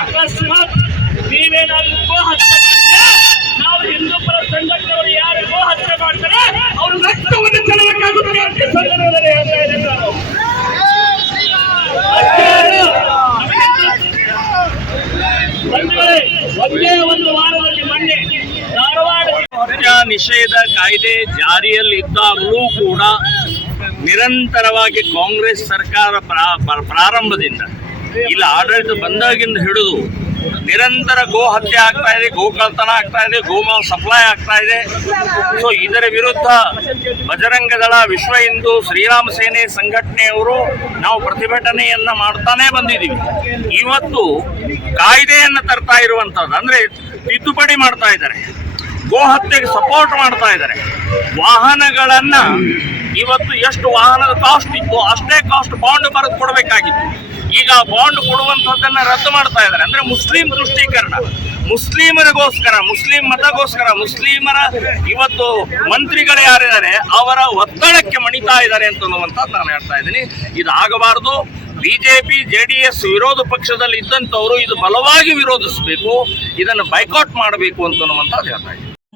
ಅಕಸ್ಮಾತ್ ಗೋ ಹತ್ಯೆ ಮಾಡಿದ್ರೆ ನಾವು ಹಿಂದೂ ಪರ ಮಾಡ್ತಾರೆ? ಅವ್ರ ಒಂದೇ ವಾರದಲ್ಲಿ ನಿಷೇಧ ಕಾಯ್ದೆ ಜಾರಿಯಲ್ಲಿದ್ದಾಗಲೂ ಕೂಡ ನಿರಂತರವಾಗಿ ಕಾಂಗ್ರೆಸ್ ಸರ್ಕಾರ ಪ್ರ- ಪ್ರಾರಂಭದಿಂದ, ಇಲ್ಲಿ ಆಡಳಿತ ಬಂದಾಗಿಂದ ಹಿಡಿದು ನಿರಂತರ ಗೋ ಹತ್ಯೆ ಆಗ್ತಾ ಇದೆ ಗೋ ಕಳ್ತನ ಆಗ್ತಾ ಇದೆ ಗೋಮಾಂಸ ಸಪ್ಲೈ ಆಗ್ತಾ ಇದೆ. ಸೊ ಇದರ ವಿರುದ್ಧ ಬಜರಂಗ ದಳ ವಿಶ್ವ ಹಿಂದೂ, ಶ್ರೀರಾಮ ಸೇನೆ ಸಂಘಟನೆಯವರು ನಾವು ಪ್ರತಿಭಟನೆಯನ್ನ ಮಾಡ್ತಾನೆ ಬಂದಿದ್ದೀವಿ. ಇವತ್ತು ಕಾಯ್ದೆಯನ್ನು ತರ್ತಾ ಇರುವಂತದ್ದು ಅಂದ್ರೆ ತಿದ್ದುಪಡಿ ಮಾಡ್ತಾ ಇದ್ದಾರೆ. ಗೋ ಹತ್ಯೆಗೆ ಸಪೋರ್ಟ್ ಮಾಡ್ತಾ ಇದ್ದಾರೆ. ವಾಹನಗಳನ್ನ ಇವತ್ತು ಎಷ್ಟು ವಾಹನದ ಕಾಸ್ಟ್ ಇತ್ತು, ಅಷ್ಟೇ ಕಾಸ್ಟ್ ಬಾಂಡ್ ಬರೆದು ಕೊಡಬೇಕಾಗಿತ್ತು. ಈಗ ಬಾಂಡ್ ಕೊಡುವಂತದ್ದನ್ನ ರದ್ದು ಮಾಡ್ತಾ ಇದ್ದಾರೆ. ಅಂದ್ರೆ ಮುಸ್ಲಿಂ ದೃಷ್ಟೀಕರಣ. ಮುಸ್ಲಿಮರಿಗೋಸ್ಕರ, ಮುಸ್ಲಿಂ ಮತಗೋಸ್ಕರ, ಮುಸ್ಲಿಮರ ಇವತ್ತು ಮಂತ್ರಿಗಳು ಯಾರಿದ್ದಾರೆ, ಅವರ ಒತ್ತಡಕ್ಕೆ ಮಣಿತಾ ಇದ್ದಾರೆ ಅಂತ ಅನ್ನುವಂಥದ್ದು ನಾನು ಹೇಳ್ತಾ ಇದ್ದೀನಿ. ಇದು ಜೆ ಬಿಜೆಪಿ ಎಸ್ ವಿರೋಧ ಪಕ್ಷದಲ್ಲಿ ಇದ್ದಂಥವರು ಇದು ಬಲವಾಗಿ ವಿರೋಧಿಸಬೇಕು, ಇದನ್ನು ಬೈಕಾಟ್ ಮಾಡಬೇಕು ಅಂತ ಅನ್ನುವಂಥದ್ದು ಹೇಳ್ತಾ ಇದ್ದೀನಿ.